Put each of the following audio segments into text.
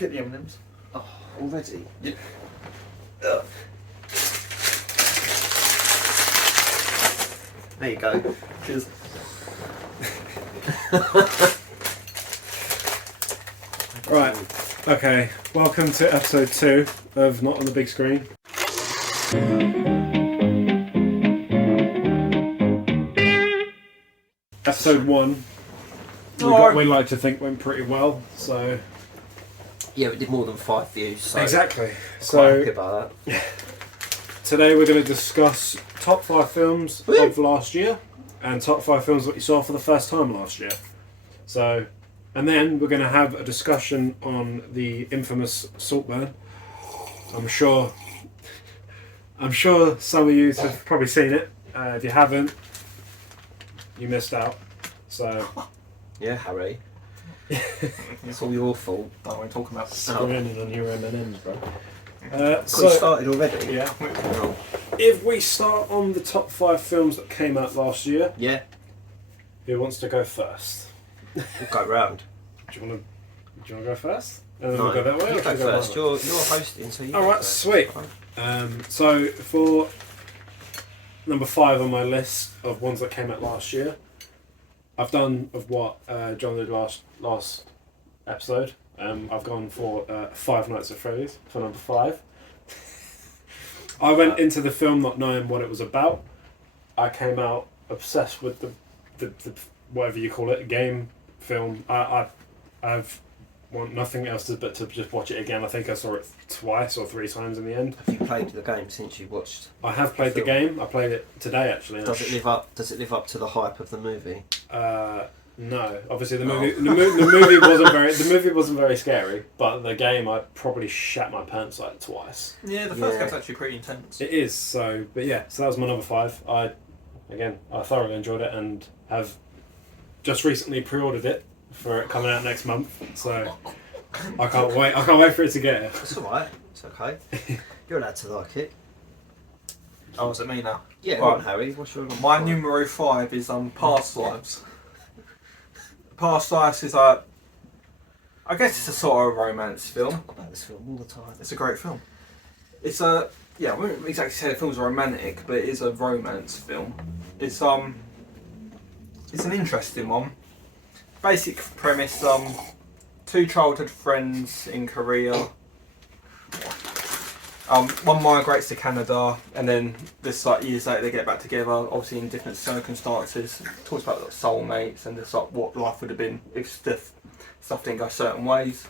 Get the M&Ms. Oh, already? Yeah. There you go. Cheers. Right, okay, welcome to episode 2 of Not on the Big Screen. Episode 1, we like to think went pretty well, so... Yeah, we did more than 5 views, so... Exactly. Quite So, happy about that. today we're going to discuss top 5 films of last year, and top 5 films that you saw for the first time last year. So... And then we're going to have a discussion on the infamous Saltburn. I'm sure some of you have probably seen it. If you haven't, you missed out. So Yeah, Harry. It's all your fault. Don't want to talk about this. screwing on your M&Ms, bro. We So started already? yeah, Oh. if we start on the top 5 films that came out last year, Yeah, who wants to go first? we'll go round. Do you want to go first? And then No, we'll go that way. you or go should we first. my way? You're hosting, so you All go right, first. sweet. So for number 5 on my list of ones that came out last year, I've done of what John did last episode. I've gone for Five Nights at Freddy's for number 5. I went into the film not knowing what it was about. I came out obsessed with the whatever you call it, game film. I've want nothing else but to just watch it again. I think I saw it twice or 3 times in the end. Have you played the game since you watched? I have played the game. I played it today actually. Does it live up? Does it live up to the hype of the movie? No, obviously the movie wasn't very scary, but the game I probably shat my pants like twice. Yeah, the first game's actually pretty intense. It is so, but yeah. So that was my number 5. I thoroughly enjoyed it and have just recently pre-ordered it for it coming out next month. So I can't wait. I can't wait for it to get it. It's alright. It's okay. You're allowed to like it. Oh, is it me now? Yeah, Right. go on, Harry. What's your number My 5? numero 5 is Past Lives. Past Lives is I guess it's a sort of romance film. Talk about this film all the time. It's a great film. It's I wouldn't exactly say the film's romantic, but it is a romance film. It's an interesting one. Basic premise: 2 childhood friends in Korea. One migrates to Canada, and then this years later they get back together. Obviously in different circumstances. Talks about soulmates and just what life would have been if stuff didn't go certain ways.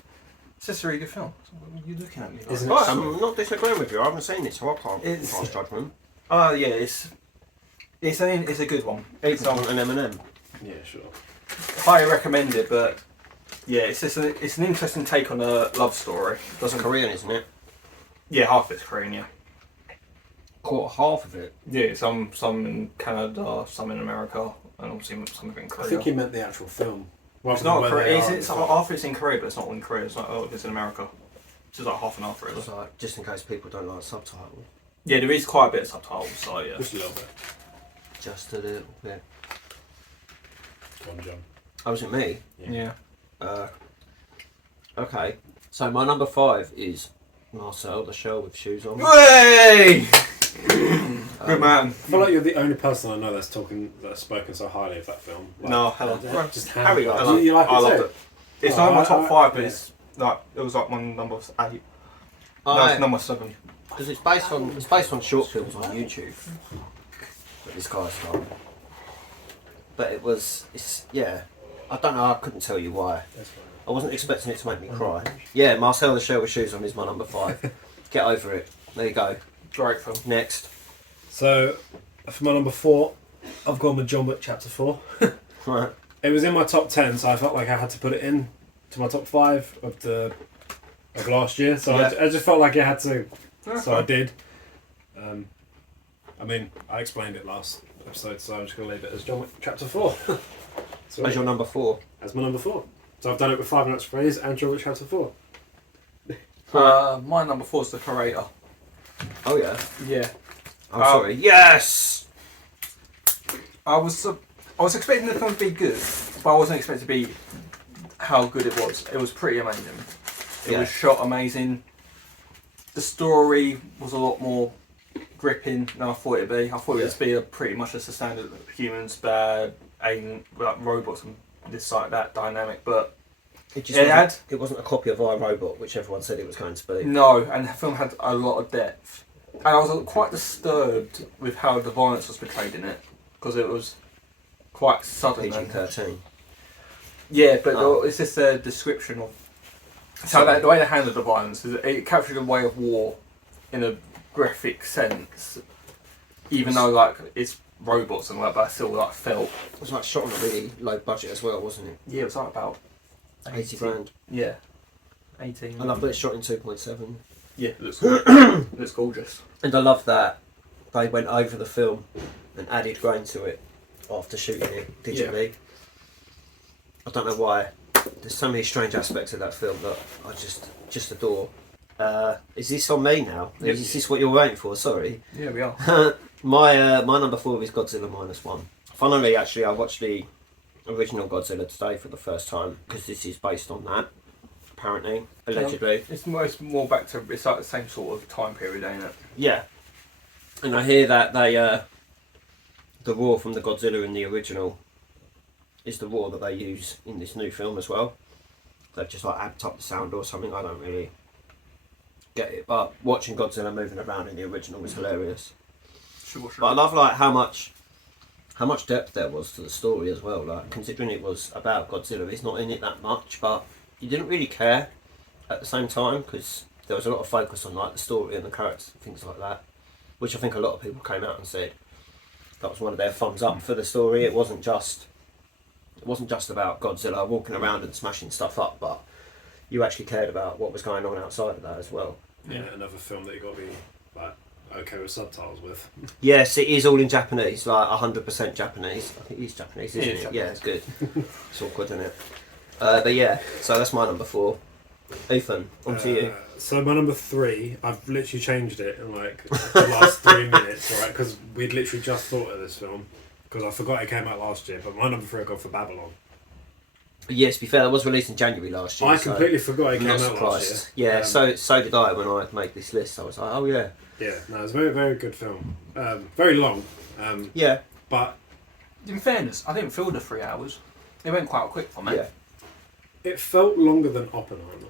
It's just a really good film. What are you looking at me like? Isn't it? I'm not disagreeing with you. I haven't seen it, so I can't pass judgment. Oh yeah, it's a good one. It's an M&M. Yeah, sure. highly recommend it, but yeah, it's an interesting take on a love story. It's Korean, isn't it? Yeah, half of it's Korean, yeah. Half of it. Yeah, some in Canada, some in America, and obviously some of it in I Korea. think you meant the actual film. It's not Korea. It's half of it's in Korea, but it's not in Korea. It's not. It's in America. It's just like half and half, really. It's like, just in case people don't like subtitles. Yeah, there is quite a bit of subtitles, so yeah. Just a little bit. Just a little bit. Go on, John. Oh, was it me? Yeah. Okay. So my number 5 is Marcel, the shell with shoes on. Way! Good man. I feel like you're the only person I know that's spoken so highly of that film. Like, No, hello. Just Harry, you like it I loved too? it. It's Oh, not my top 5, but yeah. it's like it was like my number 8. No, it's number 7. Because it's based on short films on YouTube. But this guy's done. But yeah. I don't know. I couldn't tell you why. That's fine. I wasn't expecting it to make me cry. Yeah, Marcel the shell with shoes on is my number 5. Get over it. There you go. Great film. Next. So, for my number 4, I've gone with John Wick Chapter 4. Right. It was in my top 10, so I felt like I had to put it in to my top 5 of last year. So Yeah. I just felt like I had to, That's so I fine. did. I mean, I explained it last episode, so I'm just going to leave it as John Wick Chapter 4. So Where's your number 4? as my number 4. So I've done it with Five Nights at Freddy's and John Wick Chapter 4. My number 4 is The Curator. Oh yeah. Yeah. I'm sorry. Yes! I was expecting the film to be good, but I wasn't expecting it to be how good it was. It was pretty amazing. It was shot amazing. The story was a lot more gripping than I thought it'd be. I thought it'd be pretty much just a standard humans, bad, alien, like robots and this like that dynamic, but it wasn't a copy of iRobot, which everyone said it was going to be. No, and the film had a lot of depth. And I was quite disturbed with how the violence was portrayed in it, because it was quite sudden. PG-13. Yeah, but it's just a description of the way they handled the violence. It captured a way of war in a graphic sense, even though like it's robots and like, but I still like felt. It was like shot on a really low budget as well, wasn't it? Yeah, it was like about 80 grand. Yeah, 18. I love that it's shot in 2.7. Yeah, it looks gorgeous. And I love that they went over the film and added grain to it after shooting it digitally. Yeah. I don't know why. There's so many strange aspects of that film that I just adore. Is this on me now? Yep. Is this what you're waiting for? Sorry. Yeah, we are. My number 4 is Godzilla -1. Funnily, actually, I watched the original Godzilla today for the first time because this is based on that. Apparently, allegedly. It's more back to, it's like the same sort of time period, ain't it? Yeah. And I hear that they the roar from the Godzilla in the original is the roar that they use in this new film as well. They've just like amped up the sound or something. I don't really get it, but watching Godzilla moving around in the original was hilarious. Sure. But I love like how much depth there was to the story as well. Like considering it was about Godzilla, it's not in it that much, but you didn't really care at the same time because there was a lot of focus on like the story and the characters and things like that, which I think a lot of people came out and said that was one of their thumbs up for the story. It wasn't just about Godzilla walking around and smashing stuff up, but you actually cared about what was going on outside of that as well. Yeah, another film that you got to be like okay with subtitles with. Yes, it is all in Japanese, like 100% Japanese. I think it is Japanese, isn't it? Japanese. Yeah, it's good. It's awkward, isn't it? But yeah, so that's my number 4. Ethan, on to you. So my number 3, I've literally changed it in like the last 3 minutes, right? Because we'd literally just thought of this film because I forgot it came out last year. But my number 3 I got for Babylon. Yes, to be fair, it was released in January last year. I completely forgot it came out surprised. last year. Yeah, so did I when I made this list. I was like, oh yeah. Yeah, no, it's a very, very good film. Very long. Yeah. But in fairness, I didn't feel the 3 hours. It went quite quick for me. Yeah. it felt longer than Oppenheimer.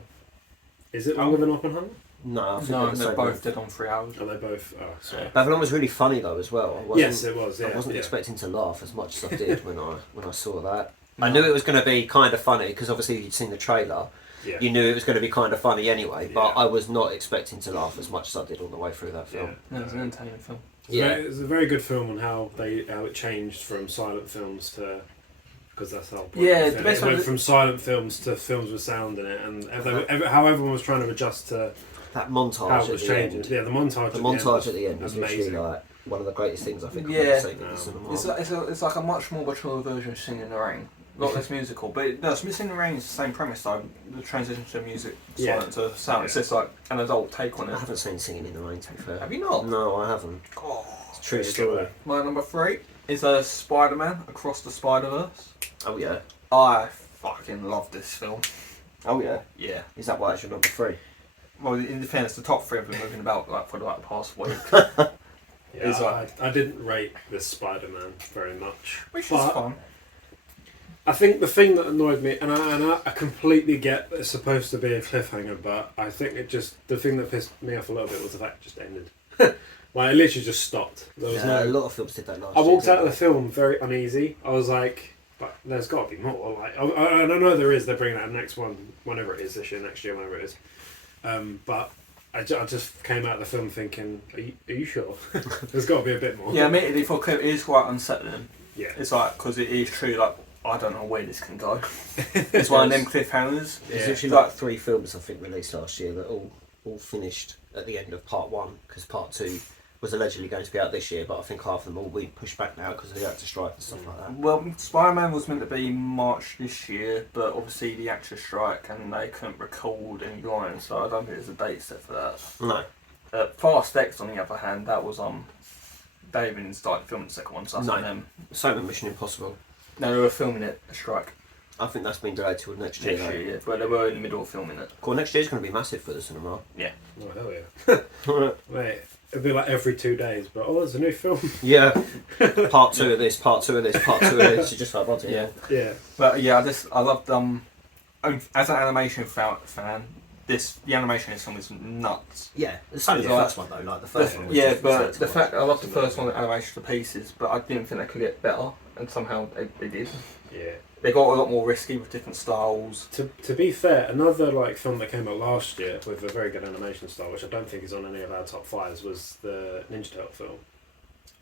Is it longer than Oppenheimer? No, I think No, they're the they're same both length. dead on 3 hours. Are they both? Oh, sorry. Babylon was really funny though as well. Yes, it was. Yeah, I wasn't yeah. expecting to laugh as much as I did when I saw that. I knew it was going to be kind of funny because obviously you'd seen the trailer. Yeah. You knew it was going to be kind of funny anyway, but Yeah. I was not expecting to laugh as much as I did all the way through that film. Yeah. No, it's an entertaining film. It's a very good film on how it changed from silent films to, because that's how Yeah, the best it went one- from silent films to films with sound in it, and how everyone was trying to adjust to That how montage it at was the changing. end. Yeah, the montage. The montage at the end is literally amazing. like one of the greatest things I think I've Yeah. ever seen in the cinema. It's like a much more mature version of Singing in the Rain. A lot less musical, but Singing in the Rain is the same premise though. The transition to music, Yeah. silent to sound. It's just like an adult take on I it. haven't seen Singing in the Rain, to be fair. Have you not? No, I haven't. Oh. It's a true There you story. go. My number 3 is Spider-Man Across the Spider-Verse. Oh yeah. I fucking love this film. Oh yeah. Yeah. Is that why it's your number 3? Well, in fairness, the top 3 have been moving about like for the past week. Yeah, It's I didn't rate this Spider-Man very much, Which is but fun. I think the thing that annoyed me, and I completely get that it's supposed to be a cliffhanger, but I think the thing that pissed me off a little bit was the fact it just ended. Like, it literally just stopped. There was Yeah, a no. lot of films did that last I year. walked out of didn't the film very uneasy. I was like, but there's got to be more. Like, I don't know there is. They're bringing out the next one, whenever it is, this year, next year, whenever it is. But I just came out of the film thinking, are you sure? There's got to be a bit more. Yeah, admittedly, for Cliff, it is quite unsettling. Yeah. It's like, because it is true, like, I don't know where this can go. It's one of them cliffhangers. There's Yeah. literally like 3 films I think released last year that all finished at the end of part 1 because part 2 was allegedly going to be out this year, but I think half of them all been pushed back now because they had to strike and stuff like that. Well, Spider-Man was meant to be March this year, but obviously the actors strike and they couldn't record any lines, so I don't think there's a date set for that. No. Fast X, on the other hand, that was they even started filming the second one, so that's No. on them. Same with Mission Impossible. No, they were filming it, a strike. I think that's been delayed till next year. Next year, yeah. But they were in the middle of filming it. Cool, next year's going to be massive for the cinema. Yeah. Oh, hell yeah. Mate, it'd be like every 2 days, but there's a new film. Yeah. Part 2 of this, part 2 of this, part 2 of this. You're just like, what? Yeah. Yeah. But yeah, I loved as an animation fan, the animation in this film is nuts. Yeah, the same as the first one though, like the first one was Yeah, just but set the to fact watch. I loved the first one, the animation to pieces, but I didn't think they could get better, and somehow they did. Yeah. They got a lot more risky with different styles. To be fair, another like film that came out last year with a very good animation style, which I don't think is on any of our top 5s, was the Ninja Turtle film.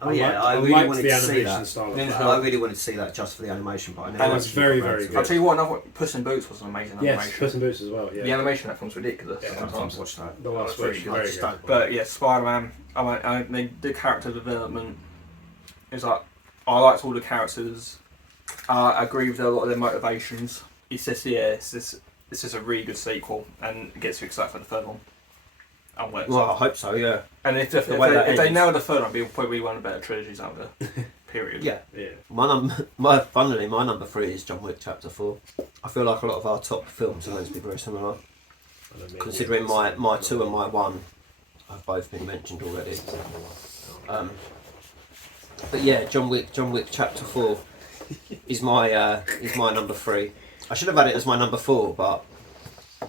Oh yeah, I liked really wanted the to see animation that. style of Ninja that. Turtle. I really wanted to see that just for the animation, but I never And it's actually very, got around very to good. I'll tell you what, another Puss in Boots was an amazing Yes, animation. Puss in Boots as well. Yeah. The animation of that film's ridiculous Yeah, it. sometimes. Sometimes watch that. The last Oh, one it's was really very good. good. But yeah, Spider-Man, the character development is like, I liked all the characters. I agree with a lot of their motivations. It's just, it's just a really good sequel, and it gets you excited for the third one. Well, I hope so. Yeah. And if The way that they ends. nail the third one, it'll probably be one of the better trilogies out there. Period. Yeah. Yeah. Funnily, my number 3 is John Wick Chapter 4. I feel like a lot of our top films are going to be very similar, considering my 2 and my 1 have both been mentioned already. But yeah, John Wick Chapter 4 is my number 3. I should have had it as my number 4, but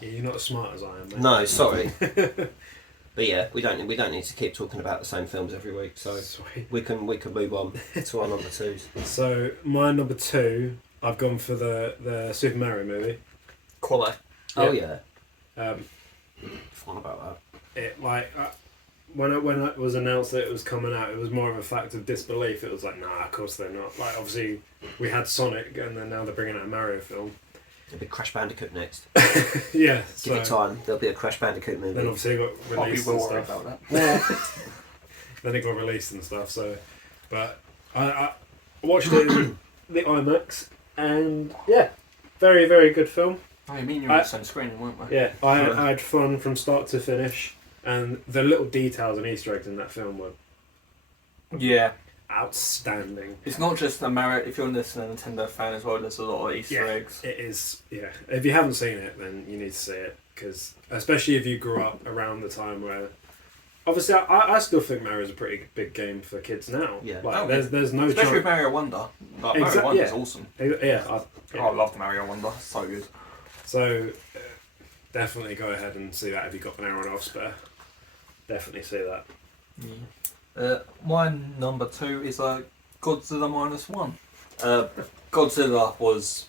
Yeah, you're not as smart as I am, mate. no, sorry. But yeah, we don't need to keep talking about the same films every week, so Sweet. we can move on to our number 2s. So my number 2, I've gone for the Super Mario movie. Quality. Oh yeah, Um, fun about it like when it was announced that it was coming out, it was more of a fact of disbelief. It was like, nah, of course they're not. Like obviously we had Sonic, and then now they're bringing out a Mario film. that. There'll be Crash Bandicoot next. Yeah. Give it time. There'll be a Crash Bandicoot movie. Then obviously it got I'll be released well and worried stuff. about that. Then it got released and stuff. So, but I watched it in the IMAX, and yeah, very very good film. Oh, you mean you were on the same screen, weren't we? Yeah, I had fun from start to finish, and the little details and Easter eggs in that film were Yeah. outstanding. It's not just a Mario. If you're a Nintendo fan as well, there's a lot of Easter eggs. It is. Yeah, if you haven't seen it, then you need to see it, because especially if you grew up around the time where, obviously, I still think Mario's a pretty big game for kids now. Yeah. like Oh, there's no Especially with chance. Mario Wonder. Like, Mario Wonder's awesome. Yeah, Oh, I love Mario Wonder. So good. so definitely go ahead and see that if you've got an hour and a half spare. Definitely see that. My number 2 is Godzilla -1. Godzilla was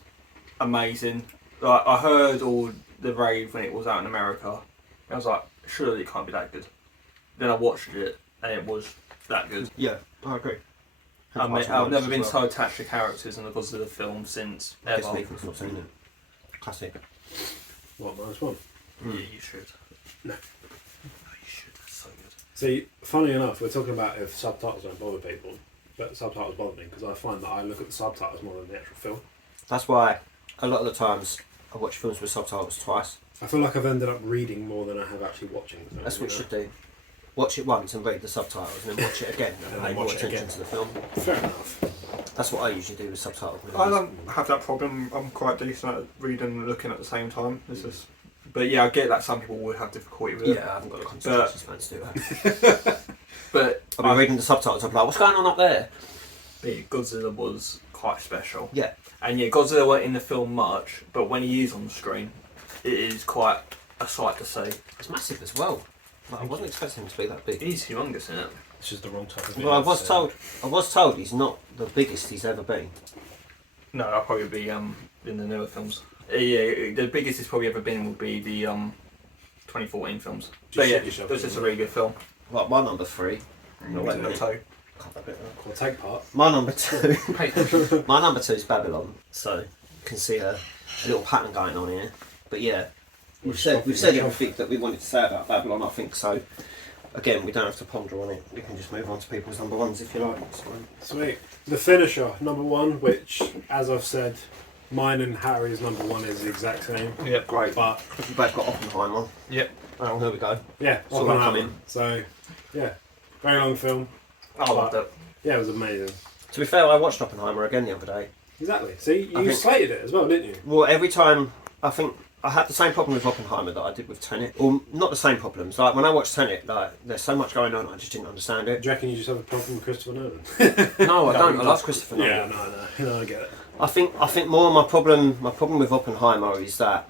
amazing. Like, I heard all the rave when it was out in America. I was like, surely it can't be that good. Then I watched it, and it was that good. Yeah, I agree. I've never been so attached to characters in a Godzilla film since I guess ever. Nicholas not seen it. Classic. What, -1? Yeah, you should. No. No, you should. It's so good. See, funny enough, we're talking about if subtitles don't bother people, but subtitles bother me because I find that I look at the subtitles more than the actual film. That's why a lot of the times I watch films with subtitles twice. I feel like I've ended up reading more than I have actually watching. The film, That's what you know? should do. Watch it once and read the subtitles, and then watch it again and then pay more watch it attention again. to the film. Fair enough. That's what I usually do with subtitles. I don't have that problem. I'm quite decent at reading and looking at the same time. It's just, but yeah, I get that some people would have difficulty with it. Yeah, I haven't got the concentration span to do that. But I'll be reading the subtitles. I'm like, what's going on up there? Godzilla was quite special. Yeah. And yeah, Godzilla weren't in the film much, but when he is on the screen, it is quite a sight to see. It's massive as well. Like, I wasn't expecting him to be that big. He's humongous in it. It's just the wrong type of Well, I was video, told he's not the biggest he's ever been. No, I'll probably be in the newer films. Yeah, the biggest it's probably ever been would be the 2014 films. But yeah, shit yourself, it was just a didn't really good film. Like my number 3. No, wait a minute. two. Well, take part. My number 2. My number 2 is Babylon. So you can see a little pattern going on here. But yeah, we've said everything that we wanted to say about Babylon. I think so. Again, we don't have to ponder on it. We can just move on to people's number 1s if you like. It's fine. Sweet. The finisher, number 1, which, as I've said, mine and Harry's number 1 is the exact same. Yep, great. But We've both got Oppenheimer. Yep. Oh, here we go. yeah, So we'll come Oppenheimer. in. So yeah, very long film. I loved it. Yeah, it was amazing. To be fair, I watched Oppenheimer again the other day. Exactly. See, I you think- slated it as well, didn't you? Well, every time I think I had the same problem with Oppenheimer that I did with Tenet. Or not the same problems. Like when I watched Tenet, like there's so much going on, I just didn't understand Do it. you reckon you just have a problem with Christopher Nolan? No, I don't. I love Christopher Nolan. Yeah, no, I get it. I think more my problem with Oppenheimer is that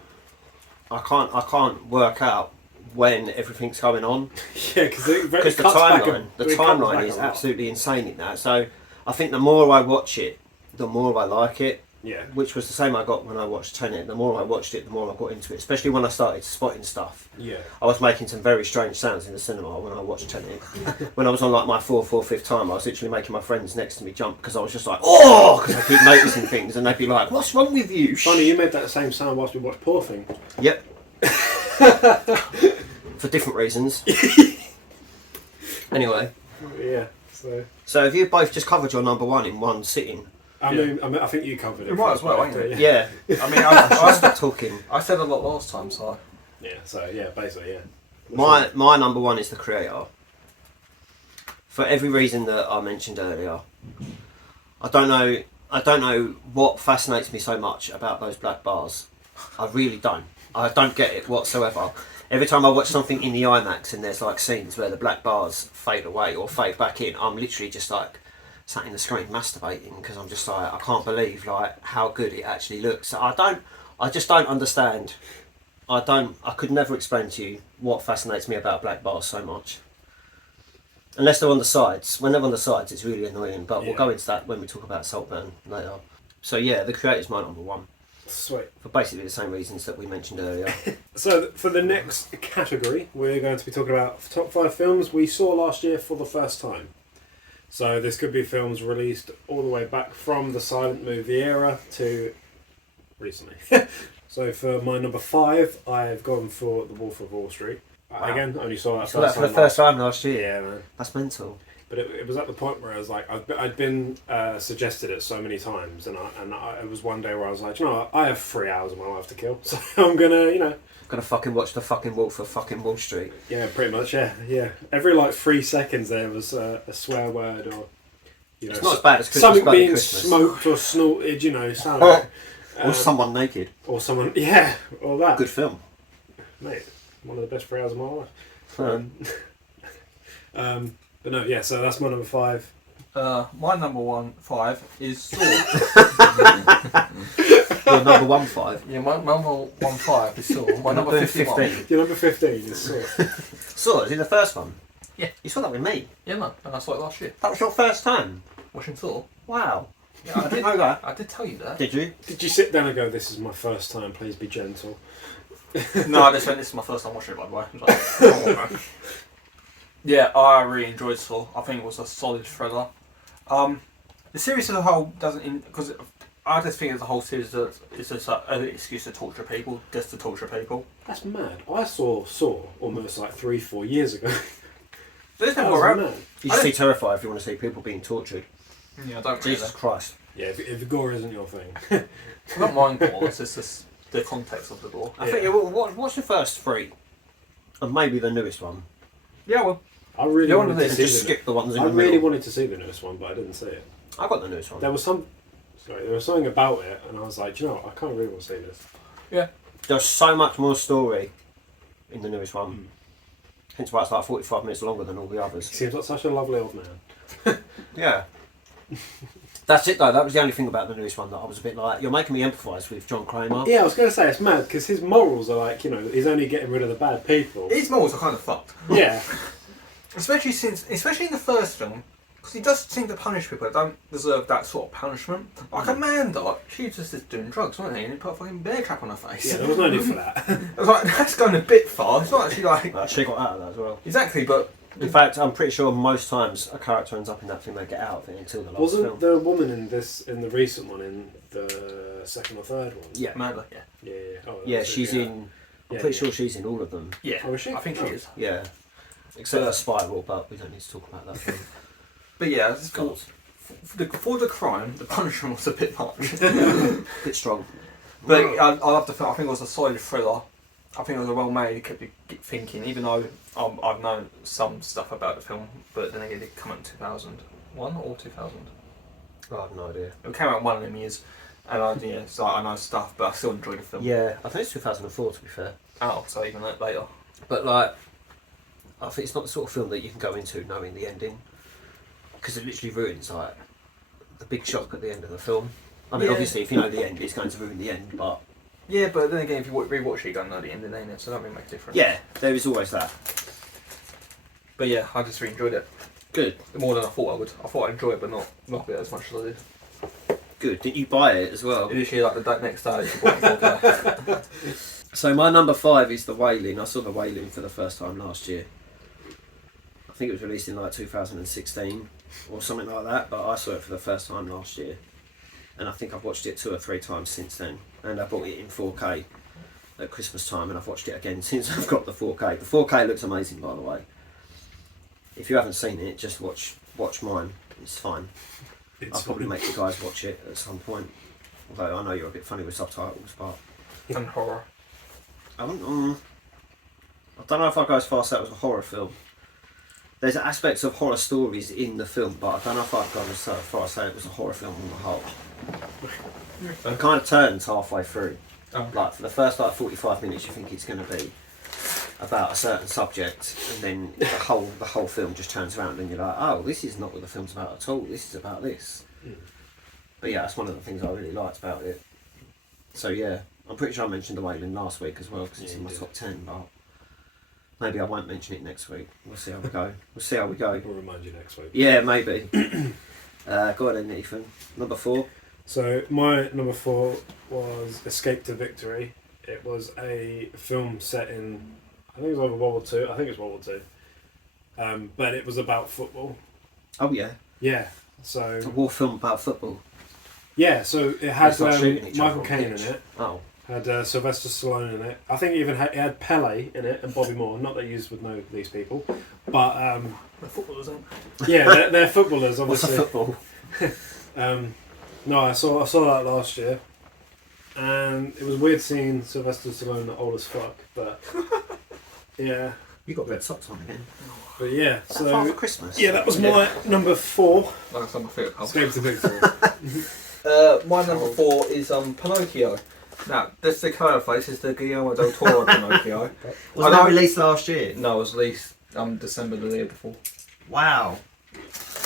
I can't work out when everything's going on. Yeah, because Because the timeline is absolutely insane in that. So I think the more I watch it, the more I like it. Yeah. Which was the same I got when I watched Tenet. The more I watched it, the more I got into it. Especially when I started spotting stuff. Yeah. I was making some very strange sounds in the cinema when I watched Tenet. When I was on like my fourth, fifth time, I was literally making my friends next to me jump because I was just like, oh, because I keep noticing things, and they'd be like, "What's wrong with you?" Funny, you made that same sound whilst we watched Poor Thing. Yep. For different reasons. Anyway, Yeah. so have you both just covered your number one in one sitting? I mean, I think you covered it. You might as well, ain't it? Yeah. I mean, I stopped talking. I said a lot last time, so. Yeah. So yeah, basically, yeah. My number one is the creator. For every reason that I mentioned earlier. I don't know what fascinates me so much about those black bars. I really don't. I don't get it whatsoever. Every time I watch something in the IMAX and there's like scenes where the black bars fade away or fade back in, I'm literally just like sat in the screen masturbating because I'm just like, I can't believe like how good it actually looks. So I just don't understand. I could never explain to you what fascinates me about black bars so much. Unless they're on the sides. When they're on the sides, it's really annoying. But we'll go into that when we talk about Saltburn later. So yeah, the creator's my number one. Sweet. For basically the same reasons that we mentioned earlier. So for the next category, we're going to be talking about top 5 films we saw last year for the first time. So this could be films released all the way back from the silent movie era to recently. So for my number 5, I've gone for The Wolf of Wall Street. Wow. Again, only saw that So that for the first time last year? Yeah, man. That's mental. But it was at the point where I was like, I'd been suggested it so many times, and it was one day where I was like, you know what, I have 3 hours of my life to kill, so I'm gonna, Gonna fucking watch the fucking Wolf of fucking Wall Street. Yeah, pretty much, yeah. Every like 3 seconds there was a swear word or, It's not as bad as Christmas, something Bloody being Christmas. smoked or snorted, something. Or someone naked. Or someone, yeah, or that. Good film. Mate, one of the best 3 hours of my life. Um, But no, yeah, so that's my number 5. My number 5 is Saw. Your number 1-5. Yeah, my number 5 is Saw. My number 15. Your number 15 is Saw. Saw, is it the first one? Yeah. You saw that with me? Yeah, man, and I saw it last year. That was your first time? Watching Saw. Wow. Yeah, I did know that. I did tell you that. Did you? Did you sit down and go, this is my first time, please be gentle? No, I just went, this is my first time watching it, by the way. I was like, come on, man. Yeah, I really enjoyed Saw. I think it was a solid thriller. The series as a whole doesn't, because I just think as a whole series is just an excuse to torture people, just to torture people. That's mad. I saw Saw almost like 3-4 years ago. There's That no was more around. mad. You should see Terrifier if you want to see people being tortured. Yeah, I don't Jesus Christ. Yeah, if gore isn't your thing. I don't mind gore, it's just the context of the gore. I think, what's the first 3? And maybe the newest one. Yeah, well, I really Yeah, wanted to And see just skip the ones in I the really middle. wanted to see the newest one, but I didn't see it. I got the newest one. There was something about it, and I was like, you know what, I can't really want to see this. There's so much more story in the newest one. Hence why it's like 45 minutes longer than all the He others. seems like such a lovely old man. Yeah. That's it though, that was the only thing about the newest one that I was a bit like, you're making me empathise with John Kramer. Yeah, I was going to say it's mad because his morals are like, he's only getting rid of the bad people. his morals are kind of fucked. Yeah, Especially in the first film, because he does seem to punish people that don't deserve that sort of punishment. Like Amanda, she was just doing drugs, wasn't he? And he put a fucking bear trap on her face. yeah, there was no need for that. I was like, that's going a bit far. It's not actually like... She got out of that as well. Exactly, but... In fact, I'm pretty sure most times a character ends up in that thing, they get out of it until the last Wasn't film. there a woman in the recent one, in the second or third one? Yeah. Amanda, yeah. Yeah. Oh, Yeah, that's it, she's yeah. in... I'm Yeah, pretty yeah. sure she's in all of them. Yeah, Oh, is she? I think she Oh. is. Yeah. Except for Spiral, but we don't need to talk about that film. But yeah, for the crime, the punishment was a bit much. Bit strong. But I love the film. I think it was a solid thriller. I think it was a well made. It kept me thinking, even though I've known some stuff about the film, but then again, it did come out in 2001 or 2000. I have no idea. It came out in one of them years, and so I know stuff, but I still enjoyed the film. Yeah, I think it's 2004 to be fair. Oh, so even later. But like, I think it's not the sort of film that you can go into knowing the ending, because it literally ruins like the big shock at the end of the film. I mean, obviously, if you know the end, it's going to ruin the end, but yeah, but then again, if you rewatch it, you don't know the ending, ain't it? So that don't really make a difference. yeah, there is always that. But yeah, I just really enjoyed it. Good. More than I thought I would. I thought I'd enjoy it, but not love it as much as I did. Good. Did you buy it as well? Literally, like the next day, you bought it 4K. So my number 5 is The Wailing. I saw The Wailing for the first time last year. I think it was released in like 2016 or something like that, but I saw it for the first time last year. And I think I've watched it 2 or 3 times since then. And I bought it in 4K at Christmas time, and I've watched it again since I've got the 4K. The 4K looks amazing, by the way. If you haven't seen it, just watch mine. It's fine. I'll probably make you guys watch it at some point. Although I know you're a bit funny with subtitles, but... And horror. I don't know if I'd go as far as say it was a horror film. There's aspects of horror stories in the film, but I don't know if I'd go as far as say it was a horror film on the whole. It kind of turns halfway through. Oh. Like for the first 45 minutes, you think it's going to be about a certain subject, and then the whole film just turns around, and you're like, oh, this is not what the film's about at all. This is about this. But yeah, that's one of the things I really liked about it. So yeah, I'm pretty sure I mentioned The Wailing last week as well, because it's in my top 10, but maybe I won't mention it next week. We'll see how we go. We'll remind you next week. Yeah, maybe. Go on then, Ethan. Number 4. So my number 4 was Escape to Victory. It was a film set in, I think it was over World War II. I think it's World War II. But it was about football. Oh yeah. Yeah. So It's a war film about football. yeah. So it had It's not shooting each other Michael on Caine in pitch. it. Oh. Had Sylvester Stallone in it. I think it had Pele in it and Bobby Moore. Not that you would know these people, but The footballers, aren't yeah, they're footballers, What's a obviously. football? No, I saw that last year, and it was weird seeing Sylvester Stallone old as fuck. But yeah, You got red socks on again. but yeah. Father So Christmas. yeah, that was my number 4. Like some of my favourite colours. Escape to Victory. My number 4 is Pinocchio. Now, just to clarify, this is the Guillermo del Toro Pinocchio. Was that released last year? No, it was released December the year before. Wow.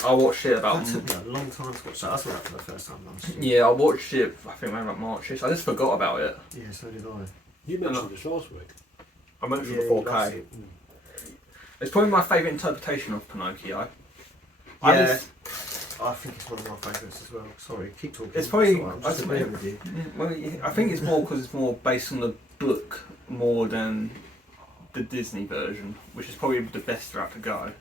I watched it about... That took me a long time to watch that. I saw that for the first time last year. Yeah, I watched it, I think around like March-ish. I just forgot about it. Yeah, so did I. You mentioned this last week. I mentioned the 4K. It's probably my favourite interpretation of Pinocchio. Yeah. I think it's one of my favourites as well. Sorry, keep talking. It's probably... I'm just agreeing with you. Well, I think it's more because it's more based on the book more than the Disney version, which is probably the best route to go.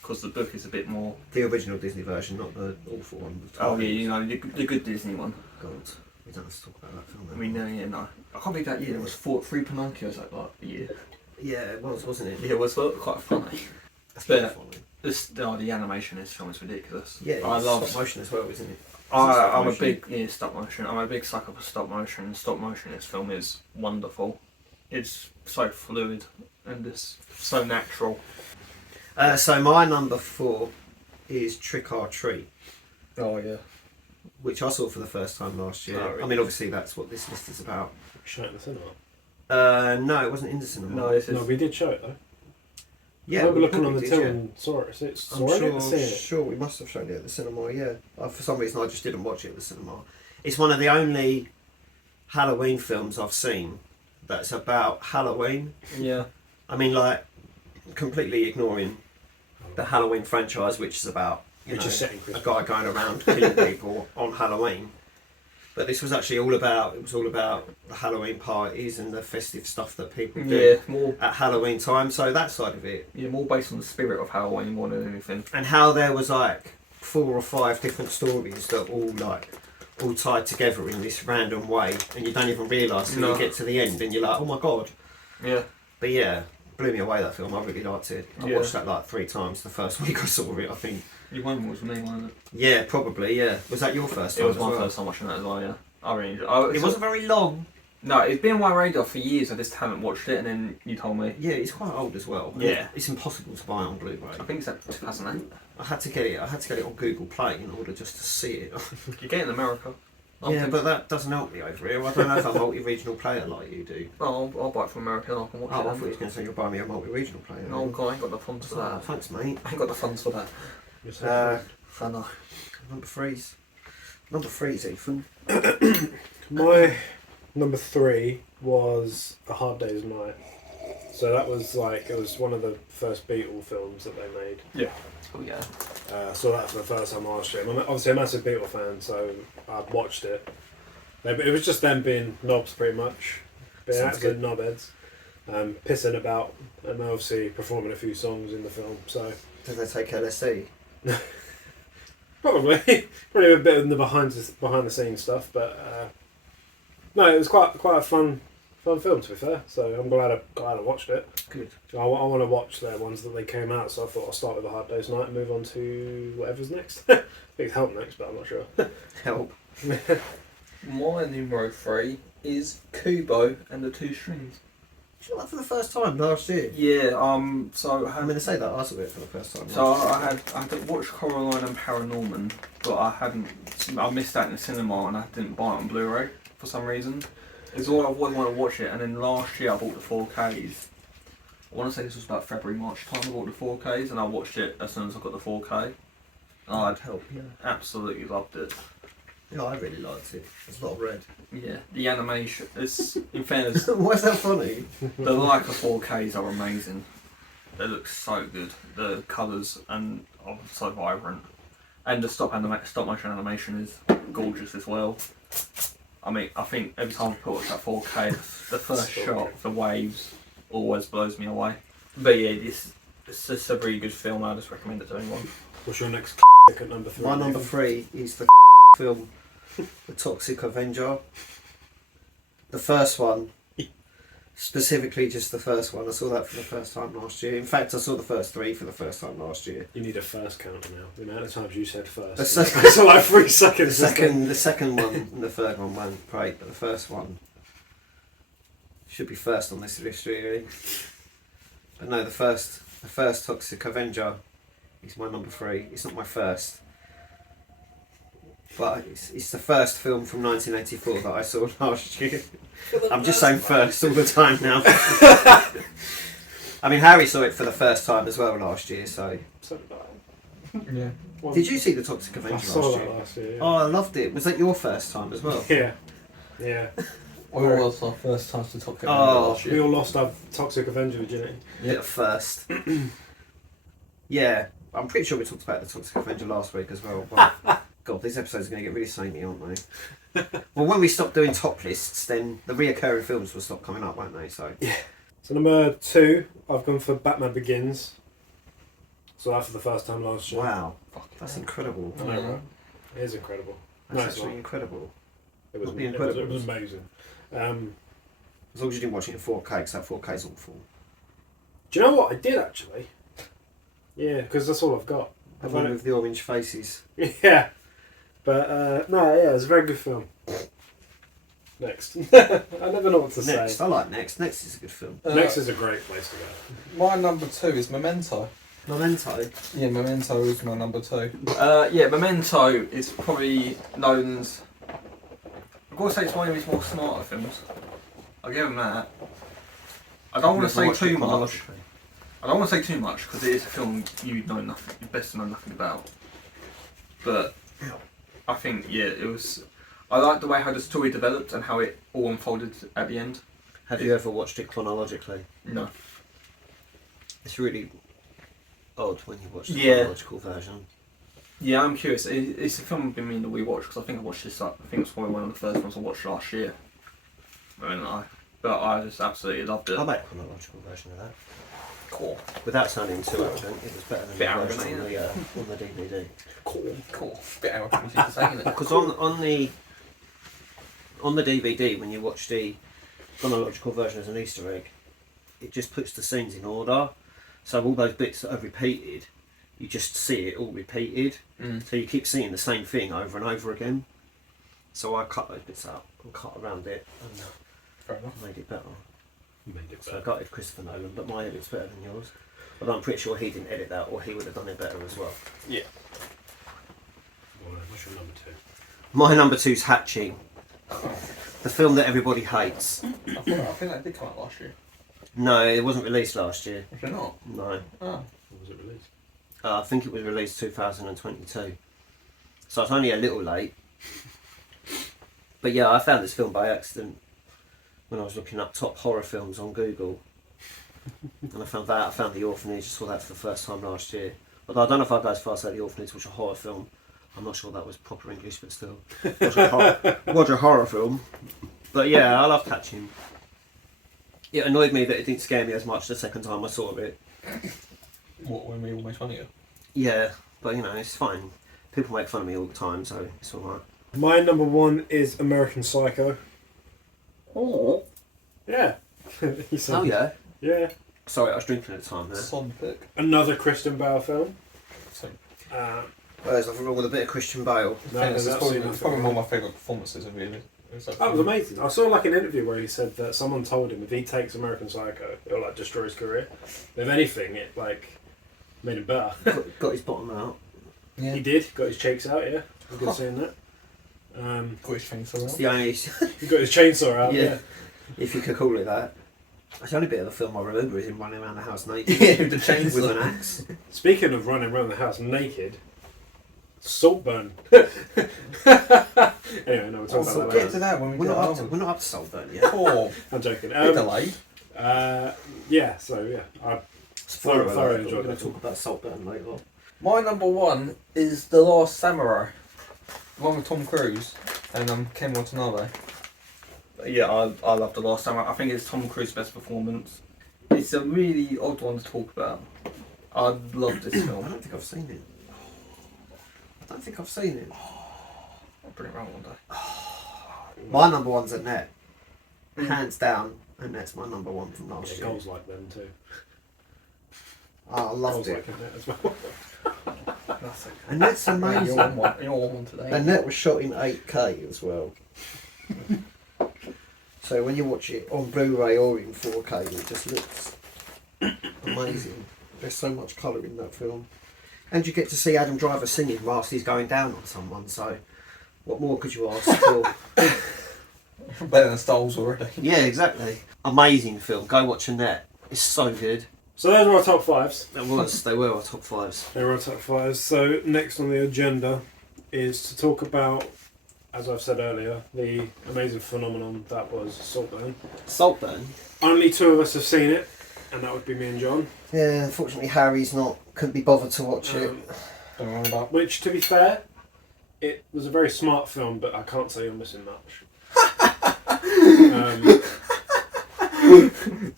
Because the book is a bit more... The original Disney version, not the awful one. Oh yeah, you know, the good Disney one. God, we don't have to talk about that film. I mean, no. I can't believe that year there was 3 Pinocchios like a year. Yeah, it was, wasn't it? Yeah, it was quite funny. That's But funny. the animation in this film is ridiculous. Yeah, I it's love stop motion as well, isn't it? I'm a big stop motion. I'm a big sucker for stop motion. And stop motion in this film is wonderful. It's so fluid and it's so natural. So my number 4 is Trick or Treat, Oh yeah. which I saw for the first time last year. Oh, really? I mean, obviously that's what this list is about. Show it in the cinema. No, it wasn't in the cinema. No, this is. No, we did show it though. yeah, I remember we looking on the probably till did, yeah. and saw it. I'm sure we must have shown it at the cinema, yeah. For some reason I just didn't watch it at the cinema. It's one of the only Halloween films I've seen that's about Halloween. Yeah. I mean, like, completely ignoring the Halloween franchise, which is about Which is set in a Christmas. guy going around killing people on Halloween. But this was actually all about the Halloween parties and the festive stuff that people do Yeah, more. at Halloween time. So that side of it. Yeah, more based on the spirit of Halloween more than anything. And how there was like 4 or 5 different stories that all tied together in this random way, and you don't even realise until you get to the end and you're like, oh my god. Yeah. But yeah, blew me away, that film. I really liked it. I Yeah. watched that like 3 times the first week I saw it, I think. Your one was me, wasn't it? Yeah, probably, yeah. Was that your first time It was as my well? first time watching that as well, yeah. I really It wasn't very long. No, it's been on my radar for years. I just haven't watched it, and then you told me. Yeah, it's quite old as well. Yeah. It's impossible to buy on Blu-ray. I think it's like 2008. I had to get it on Google Play in order just to see it. You get it in America. Yeah, but that doesn't help me over here. I don't have a multi-regional player like you do. Oh, I'll buy it from America and I can watch Oh, it. I thought you were going to say you'll buy me a multi-regional player. Oh, God, I ain't got the funds for that. Thanks, mate. I ain't got the funds for that. Yes, No. Number three's Ethan. my number 3 was A Hard Day's Night. So that was like, it was one of the first Beatle films that they made. Yeah. Oh, yeah. Saw that for the first time last year. I'm obviously a massive Beatle fan, so I watched it. It was just them being knobs, pretty much. Being Sounds absolute knobheads. Pissing about, and obviously performing a few songs in the film, so... Did they take LSD? Probably a bit of the behind the scenes stuff, but no, it was quite a fun film, to be fair. So I'm glad I watched it. Good. I want to watch their ones that they came out, so I thought I'll start with A Hard Day's Night and move on to whatever's next. I think it's Help next, but I'm not sure. Help. My numero 3 is Kubo and the Two Strings. Did you like that for the first time last year? Yeah, so I'm going to say that I saw it for the first time. So I had watched Coraline and Paranorman, but I missed that in the cinema and I didn't buy it on Blu-ray for some reason. It's all I always wanted to watch it, and then last year I bought the 4Ks. I want to say this was about February, March time. I bought the 4Ks and I watched it as soon as I got the 4K. And I Help, yeah. absolutely loved it. Yeah, I really liked it. There's a lot of red. Yeah, the animation is, in fairness, Why is that funny? the Leica 4Ks are amazing. They look so good. The colours and are so vibrant, and the stop motion animation is gorgeous as well. I mean, I think every time I put that 4K, the first shot, the waves, always blows me away. But yeah, it's just a really good film. I just recommend it to anyone. What's your next at number 3? My number 3 is the film The Toxic Avenger. The first one. Specifically just the first one. I saw that for the first time last year. In fact, I saw the first 3 for the first time last year. You need a first counter now. The amount of times you said first. The second, So like 3 seconds. the second one and the third one weren't great, but the first one should be first on this list, really. But no, the first Toxic Avenger is my number 3. It's not my first, but it's the first film from 1984 that I saw last year. I'm just saying first all the time now. I mean, Harry saw it for the first time as well last year, so... So did I. Yeah. Did you see The Toxic I Avenger saw last that year? last year. Yeah. Oh, I loved it. Was that your first time as well? Yeah. Yeah. Where was our first time to talk about Oh, last We year? all lost our Toxic Avenger virginity. Yeah, first. Yeah, I'm pretty sure we talked about The Toxic Avenger last week as well. But God, these episodes are going to get really samey, aren't they? Well, when we stop doing top lists, then the reoccurring films will stop coming up, won't they? So So number 2, I've gone for Batman Begins. So that for the first time last year. wow, that's incredible. I know, right? It is incredible. That's No, it's actually not. incredible. It was, Not The it was Incredibles. amazing. As long as you didn't watch it in 4K, because that 4K is awful. Do you know what I did actually? Yeah, because that's all I've got. The one with the orange faces. Yeah, but no, yeah, it's a very good film. Next, I never know what to Next, say. I like Next. Next is a good film. Next is a great place to go. My number 2 is Memento. Memento. Yeah, Memento is my number 2. Yeah, Memento is probably Nolan's... I've got to say it's one of his more smarter films. I'll give him that. I don't want to say too much. I don't want to say too much because it is a film you know nothing, you best to know nothing about. But I think it was. I like the way how the story developed and how it all unfolded at the end. Have you ever watched it chronologically? No. It's really odd when you watch the Yeah. chronological version. Yeah, I'm curious. It's a film I've been meaning to rewatch because I think I watched this. I think it's probably one of the first ones I watched last year. But I just absolutely loved it. I like a chronological version of that. Cool. Without sounding too arrogant, it was better than Bit the arrogant, version ain't on the DVD. Cool. Bit arrogant of you to say, isn't it? Because on the DVD, when you watch the chronological version as an Easter egg, it just puts the scenes in order. So all those bits that are repeated, you just see it all repeated. So you keep seeing the same thing over and over again. So I cut those bits out and cut around it. And Fair enough. Made it better. Made it So I better. got it Christopher Nolan, but my edit's better than yours. But I'm pretty sure he didn't edit that, or he would have done it better as well. Yeah. What's your number 2? My number 2's Hatching, the film that everybody hates. I think that did come out last year. No, it wasn't released last year. Was it not? No. Oh. When was it released? I think it was released 2022. So it's only a little late. But yeah, I found this film by accident when I was looking up top horror films on Google. And I found that. I found The Orphanage. I saw that for the first time last year. Although I don't know if I'd go as far as say The Orphanage was a horror film. I'm not sure that was proper English, but still. Was a horror film. But yeah, I loved Hatching. It annoyed me that it didn't scare me as much the second time I saw it. What, when we all made fun of you? Yeah, but you know, it's fine. People make fun of me all the time, so it's alright. My number 1 is American Psycho. Oh. Yeah. He said- Oh yeah? Yeah. Sorry, I was drinking at the time there. Son pick. Another Christian Bale film. So, Uh, Well, there's nothing wrong with a bit of Christian Bale. no, it's there's probably, absolutely it's probably nothing one wrong. of my favourite performances of it. That was amazing. I saw like an interview where he said that someone told him if he takes American Psycho, it'll like destroy his career. If anything, it like made him better. Got his bottom out. Yeah. He did. Got his cheeks out. Yeah, I'm good seeing that. Got his chainsaw It's out. the only, He got his chainsaw out. Yeah. Yeah. if you could call it that. That's the only bit of the film I remember is him running around the house naked. Yeah, with the chainsaw. With an axe. Speaking of running around the house naked, Saltburn. Anyway, no, we'll talk about that Get to later. that when we We're get not, on. we're not up to Saltburn yet. Oh, I'm joking. bit delayed. Yeah. So yeah, I Spoiler alert, thoroughly but enjoyed we're going that to talk about Saltburn later on. My number 1 is The Last Samurai. The one with Tom Cruise and Ken Watanabe. Yeah, I love The Last Samurai. I think it's Tom Cruise's best performance. It's a really odd one to talk about. I love this I film. don't think I've seen it. I don't think I've seen it. I'll bring it round one day. My number 1's Annette. Hands down, Annette's my number 1 from last yeah, year. goals like them too. Oh, I loved Goals it. like that as well. That's okay. Annette's You're amazing. on one. You're on one today. Annette was shot in 8K as well. So when you watch it on Blu-ray or in 4K, it just looks amazing. There's so much colour in that film. And you get to see Adam Driver singing whilst he's going down on someone, so what more could you ask for? Better than Stoles already. Yeah, exactly. Amazing film. Go watch Annette. It's so good. So those are our top 5s. They were our top 5s. They were our top 5s. So next on the agenda is to talk about, as I've said earlier, the amazing phenomenon that was Saltburn. Saltburn. Only 2 of us have seen it, and that would be me and John. Yeah, unfortunately Harry's couldn't be bothered to watch it. Don't worry about. Which, to be fair, it was a very smart film, but I can't say you're missing much.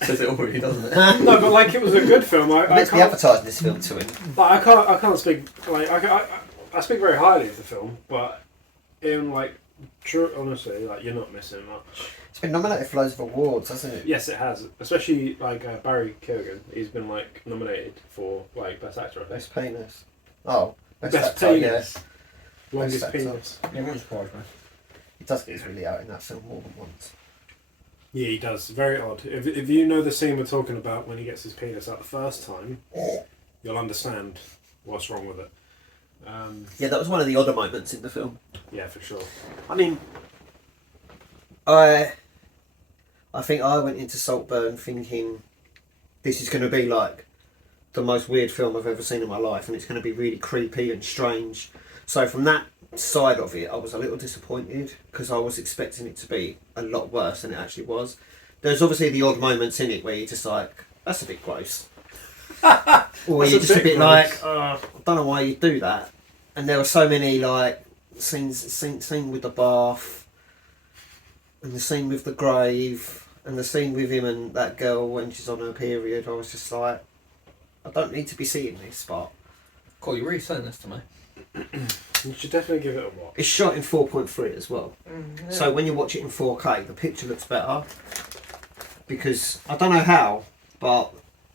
Says it already, doesn't it? No, but like it was a good film. I Let's be can't. advertising this film to him. But I can't speak like I speak very highly of the film, but in like true honestly, like you're not missing much. It's been nominated for loads of awards, hasn't it? Yes, it has. Especially like Barry Keoghan. He's been like nominated for like best actor. I think. Best penis. Oh, Best actor, yeah. penis. Longest Best actor. penis. Yeah, won't surprise me. He does get his really out in that film more than once. Yeah, he does. Very odd. If you know the scene we're talking about when he gets his penis out the first time, you'll understand what's wrong with it. Yeah, that was one of the odder moments in the film. Yeah, for sure. I mean, I think I went into Saltburn thinking this is going to be like the most weird film I've ever seen in my life, and it's going to be really creepy and strange. So from that side of it, I was a little disappointed because I was expecting it to be a lot worse than it actually was. There's obviously the odd moments in it where you're just like, that's a bit gross. Or That's you're a just a bit bit gross. like, I don't know why you do that. And there were so many like scene with the bath, and the scene with the grave, and the scene with him and that girl when she's on her period. I was just like, I don't need to be seeing this, but Cool, you're really selling this to me. You should definitely give it a watch. it's shot in 4.3 as well. So when you watch it in 4K, the picture looks better. Because I don't know how, but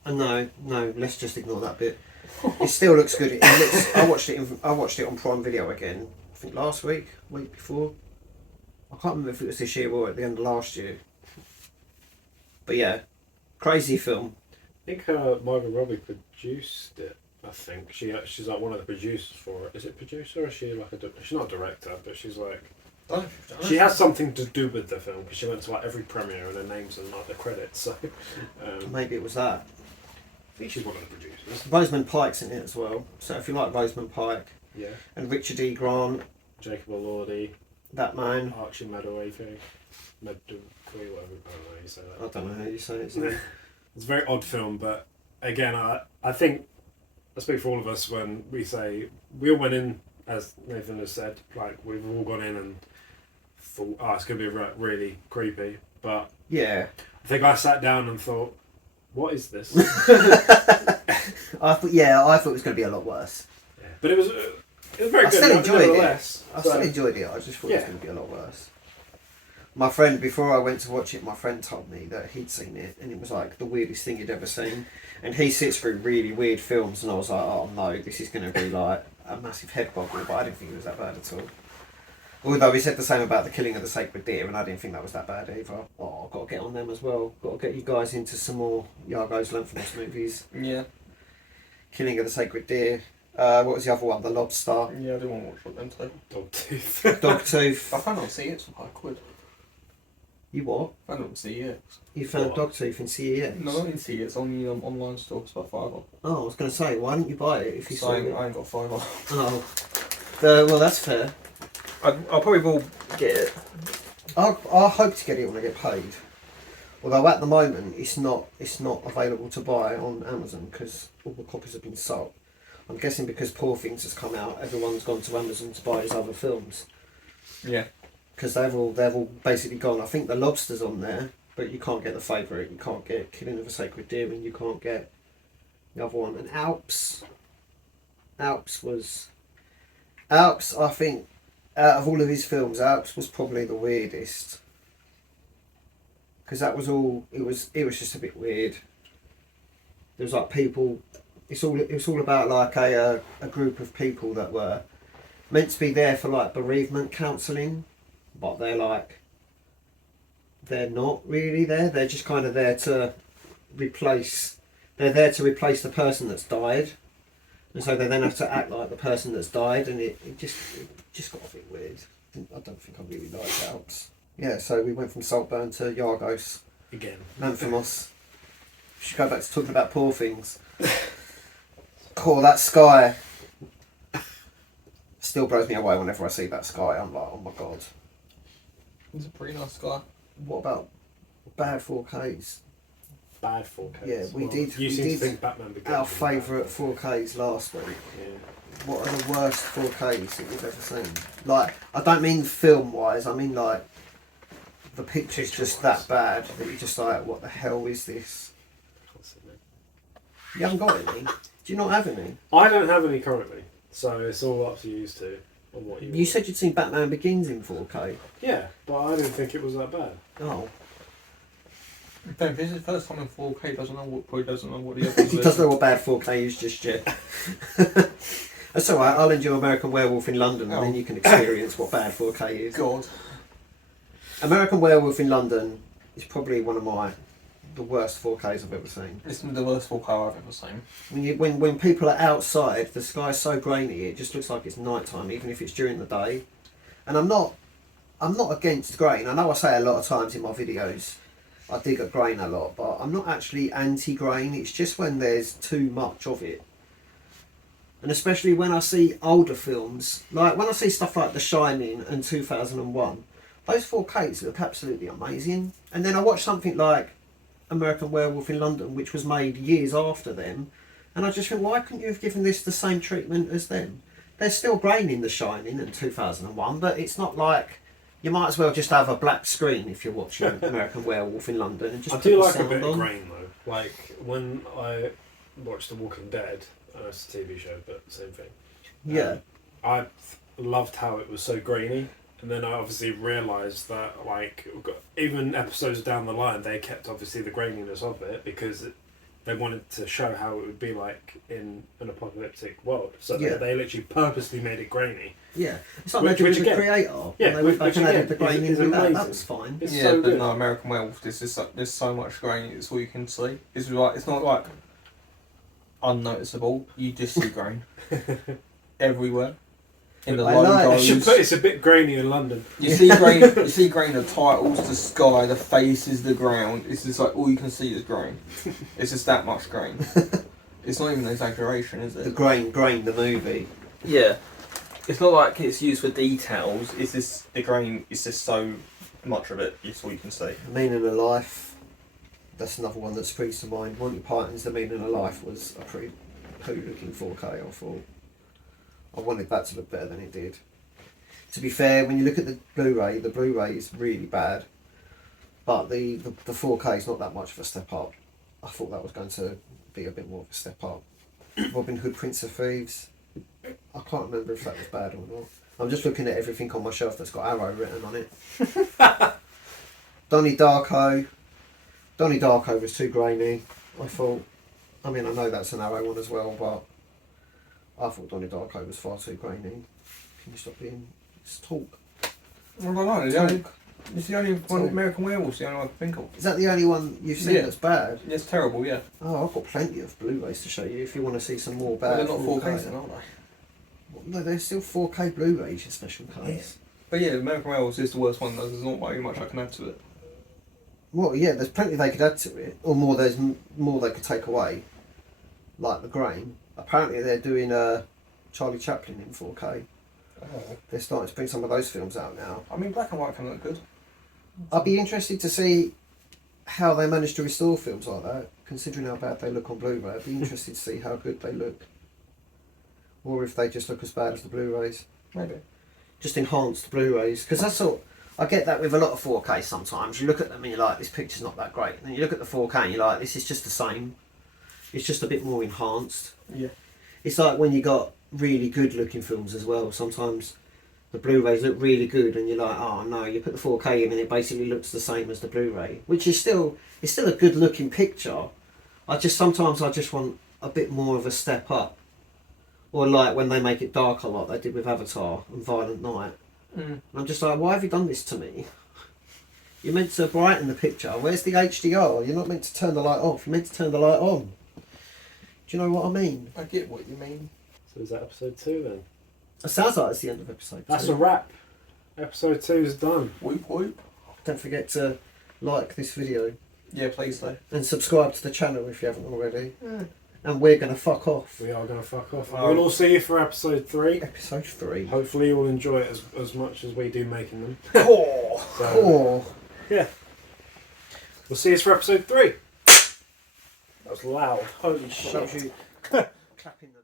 no, let's just ignore that bit. It still looks good. It looks, I watched it on Prime Video again. I think last week before. I can't remember if it was this year or at the end of last year. But yeah, crazy film. I think Margot Robbie produced it. I think she's like one of the producers for it. Is it producer or is she like she's not a director, but she's like she has something to do with the film because she went to like every premiere and her name's in like the credits. So maybe it was that. I think she's one of the producers. Rosamund Pike's in it as well. So if you like Rosamund Pike, Yeah. and Richard E. Grant, Jacob Elordi, that man. Archie Madueke, whatever. I don't know how you say that. I don't know how you say it. It's a very odd film, but again, I think I speak for all of us when we say we all went in, as Nathan has said, like we've all gone in and thought, oh, it's going to be really creepy. But Yeah. I think I sat down and thought, what is this? I thought it was going to be a lot worse. Yeah. But it was very I good. still enjoyed it. Nevertheless. I still enjoyed it. I just thought it was Yeah. going to be a lot worse. My friend, before I went to watch it, my friend told me that he'd seen it and it was like the weirdest thing he'd ever seen. And he sits through really weird films, and I was like, oh no, this is going to be like a massive head bobble. But I didn't think it was that bad at all. Although he said the same about The Killing of the Sacred Deer, and I didn't think that was that bad either. Oh, I've got to get on them as well. Got to get you guys into some more Yargos Lanthimos movies. Yeah. Killing of the Sacred Deer. What was the other one? The Lobster. Yeah, I do want to watch them today. Dogtooth. Dogtooth. I found it on CX for £5. You what? I found it on CEX. You found What? Dogtooth in CEX? No, not in CEX, on the online store. It's about £5. Oh, I was going to say, why didn't you buy it if you saw it? I ain't got £5. Oh. Well, that's fair. I probably will get it. I hope to get it when I get paid. Although at the moment it's not available to buy on Amazon because all the copies have been sold. I'm guessing because Poor Things has come out, everyone's gone to Amazon to buy his other films Yeah. because they've all basically gone. I think The Lobster's on there, but you can't get The Favourite, you can't get Killing of a Sacred Deer, and you can't get the other one. And Alps, I think. Out of all of his films, Alps was probably the weirdest because that was all. It was just a bit weird. There was like people. It was all about like a group of people that were meant to be there for like bereavement counselling, but they're not really there. They're just kind of there to replace. They're there to replace the person that's died, and so they then have to act like the person that's died, and it just got a bit weird. I don't think I really liked Alps. Yeah, so we went from Saltburn to Yargos Again. Lanthimos. We should go back to talking about Poor Things. Cool, that sky still blows me away whenever I see that sky. I'm like, oh my god. It's a pretty nice guy. What about bad 4Ks? Bad 4Ks. Yeah, we did You seem to did think Batman Begins. our was bad. favourite 4Ks last week. Yeah. What are the worst 4S that you've ever seen? Like, I don't mean film-wise, I mean like the picture's just that bad that you're just like, what the hell is this? You haven't got any? Do you not have any? I don't have any currently, so it's all up to you two on what you You said you'd seen Batman Begins in 4K. Yeah, but I didn't think it was that bad. Oh. If this is the first time in 4K, probably doesn't know what the others He doesn't know what bad 4K is just yet. That's alright, I'll enjoy American Werewolf in London and then you can experience what bad 4K is. God. American Werewolf in London is probably one of the worst 4Ks I've ever seen. It's the worst 4K I've ever seen. When people are outside, the sky's so grainy it just looks like it's night time, even if it's during the day. And I'm not against grain. I know I say a lot of times in my videos I dig at grain a lot, but I'm not actually anti-grain. It's just when there's too much of it. And especially when I see older films, like when I see stuff like The Shining and 2001, those 4Ks look absolutely amazing. And then I watch something like American Werewolf in London, which was made years after them, and I just think, why couldn't you have given this the same treatment as them? There's still grain in The Shining and 2001, but it's not like you might as well just have a black screen if you're watching American Werewolf in London and just I put do the like a sound bit of on. grain though. Like when I watched The Walking Dead, I know it's a TV show, but same thing. Yeah. I loved how it was so grainy, and then I obviously realised that even episodes down the line they kept obviously the graininess of it because they wanted to show how it would be like in an apocalyptic world. So Yeah. they literally purposely made it grainy. Yeah, it's like Which they did with the again- creator. yeah, and they went back which and added again the grain is in with that. That amazing. was fine. It's Yeah, so but good. no, American Werewolf. There's so much grain. It's all you can see. It's like it's not like unnoticeable. You just see grain everywhere. In the I like- logos, It's a bit grainy in London. you see grain. You see grain. The titles, the sky, the faces, the ground. It's just like all you can see is grain. It's just that much grain. It's not even an exaggeration, is The it? grain, the movie. Yeah. It's not like it's used for details. It's just the grain. It's just so much of it. It's all you can see. Meaning of Life. That's another one that springs to mind. Monty Python's The Meaning of Life was a pretty poo-looking 4K. I thought. I wanted that to look better than it did. To be fair, when you look at the Blu-ray is really bad, but the 4K is not that much of a step up. I thought that was going to be a bit more of a step up. Robin Hood, Prince of Thieves. I can't remember if that was bad or not. I'm just looking at everything on my shelf that's got Arrow written on it. Donnie Darko. Donnie Darko was too grainy. I thought. I mean, I know that's an Arrow one as well, but I thought Donnie Darko was far too grainy. Can you stop being... Just talk. I don't know. It's the only one. American Werewolf's the only one I can think of. Is that the only one you've seen Yeah. that's bad? It's terrible, yeah. Oh, I've got plenty of Blu-rays to show you if you want to see some more But bad. they're not 4Ks then, are they? No, they're still 4K Blu-rays, your special case. Yes. But yeah, American Werewolf is the worst one. There's not very much I can add to it. Well, yeah, there's plenty they could add to it, or more. There's more they could take away, like the grain. Apparently, they're doing Charlie Chaplin in 4K. Oh. They're starting to bring some of those films out now. I mean, black and white can look good. I'd be interested to see how they manage to restore films like that, considering how bad they look on Blu-ray. I'd be interested to see how good they look, or if they just look as bad as the Blu-rays. Maybe. Just enhanced Blu-rays, because that's all. I get that with a lot of 4K sometimes. You look at them and you're like, this picture's not that great. And then you look at the 4K and you're like, this is just the same. It's just a bit more enhanced. Yeah. It's like when you got really good looking films as well. Sometimes the Blu-rays look really good and you're like, oh no, you put the 4K in and it basically looks the same as the Blu-ray. Which is still, it's still a good looking picture. Sometimes I just want a bit more of a step up. Or like when they make it darker like they did with Avatar and Violent Night. And I'm just like, why have you done this to me? You're meant to brighten the picture. Where's the HDR? You're not meant to turn the light off. You're meant to turn the light on. Do you know what I mean? I get what you mean. So is that episode 2 then? It sounds like it's the end of episode 2. That's a wrap. Episode 2 is done. Whoop whoop. Don't forget to like this video Yeah, please do. and subscribe to the channel if you haven't already. And we're going to fuck off. We are going to fuck off. Wow. We'll all see you for episode 3. Episode 3. Hopefully you will enjoy it as much as we do making them. Oh. So, Oh. yeah. We'll see you for episode 3. That was loud. Holy shit. Shows you clapping the